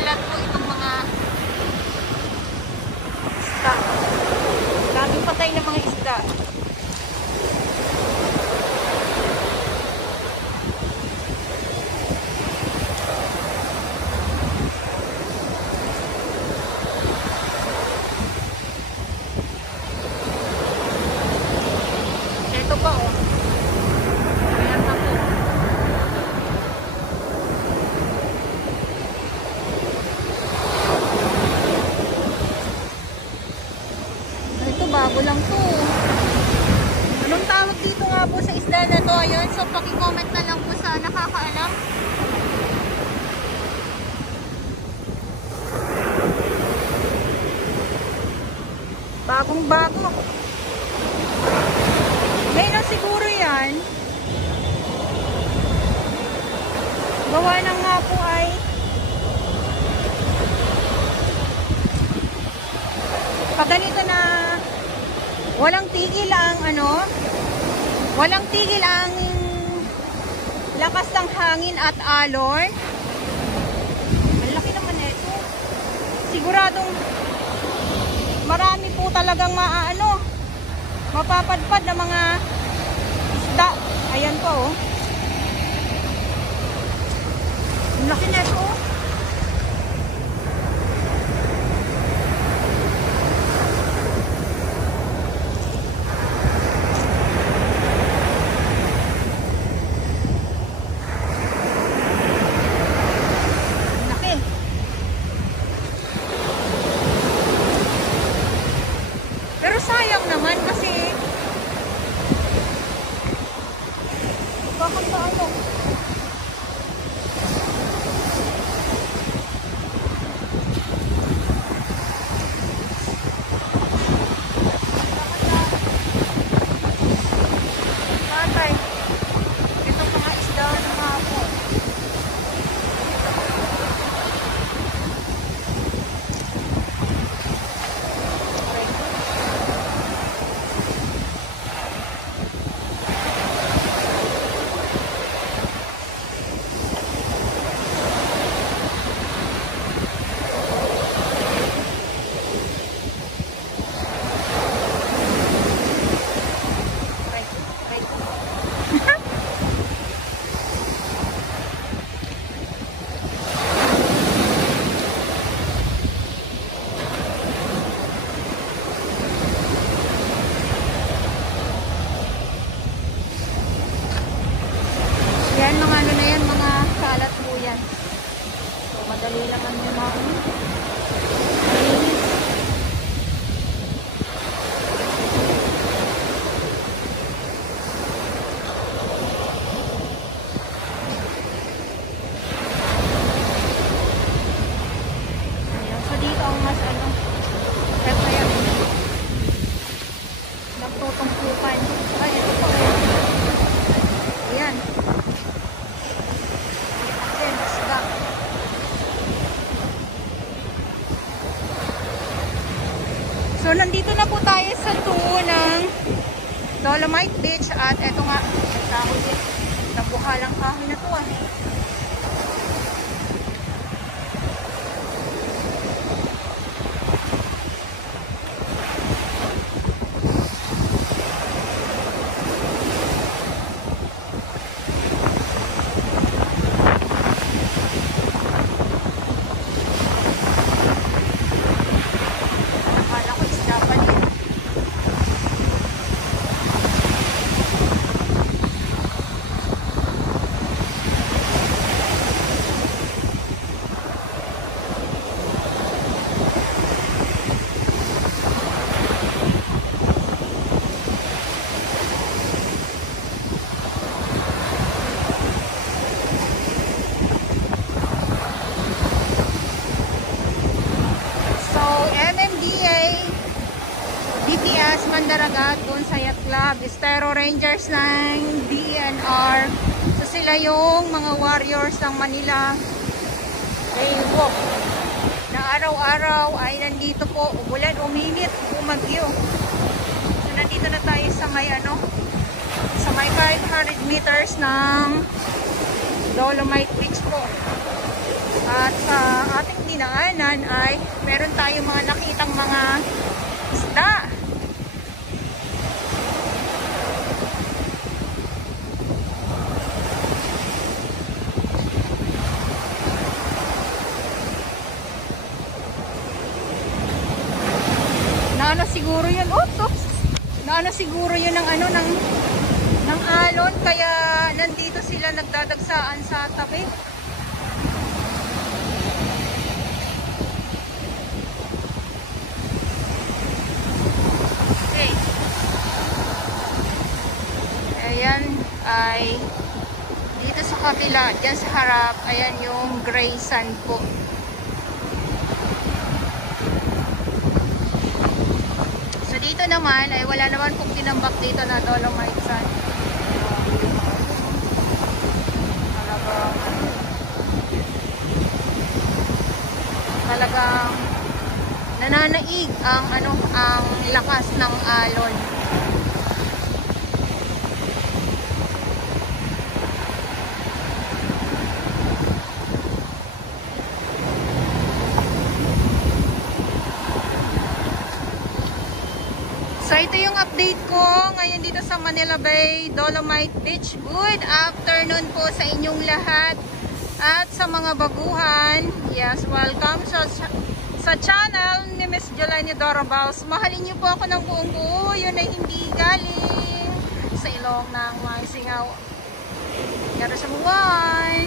kalat po itong mga isda. Daming patay na mga isda. Ito pa oh. Ayan na po. Ito bago lang to. Anong tawag dito nga po sa isda na to? Ayun, so paki-comment na lang po sa nakakaalam. Bagong bago. Ngayon siguro yan. Gawa ng nga po ay pag ganito na walang tigil ang walang tigil ang lakas ng hangin at alon. Ang laki naman ito. Siguradong marami po talagang mapapadpad na mga isda. Ayan po oh. Ang laki na ito oh. Sayang naman kasi bakit ba patay itong mga isda ng hapon. Yan, mga na yan, mga kalat po yan. So, madali lang ang yumaon. Ayan, so dito ang mas set na yan. Nagtutungkupan. Ay, ito po. Ayan. So, nandito na po tayo sa tungo ng Dolomite Beach at eto nga, nagtahol din. Nabuhalang kahoy na to ah. Mandaragat, doon sa Yacht Club, Estero Rangers ng DNR. So sila yung mga warriors ng Manila Baywalk na araw-araw ay nandito po, umulan, uminit, umagyo. So nandito na tayo sa may sa may 500 meters ng Dolomite Beach po. At sa ating dinaanan ay meron tayong mga nakitang mga isda. Naano siguro yun, oops, naano siguro yun ng ano, ng alon, kaya nandito sila nagdadagsaan sa tabi. Okay. Ayan ay dito sa kabila, dyan sa harap, ayan yung gray sand po. So dito naman ay wala naman pong tinambak dito na dolomite sand. Talagang nananaig ang ang lakas ng alon. So ito yung update ko ngayon dito sa Manila Bay, Dolomite Beach. Good afternoon po sa inyong lahat at sa mga baguhan. Yes, welcome sa channel ni Miss Jolene Dorobaos. Mahalin niyo po ako ng buong buo. Yun ay hindi galing sa ilong ng may singaw. Yara sa buwan.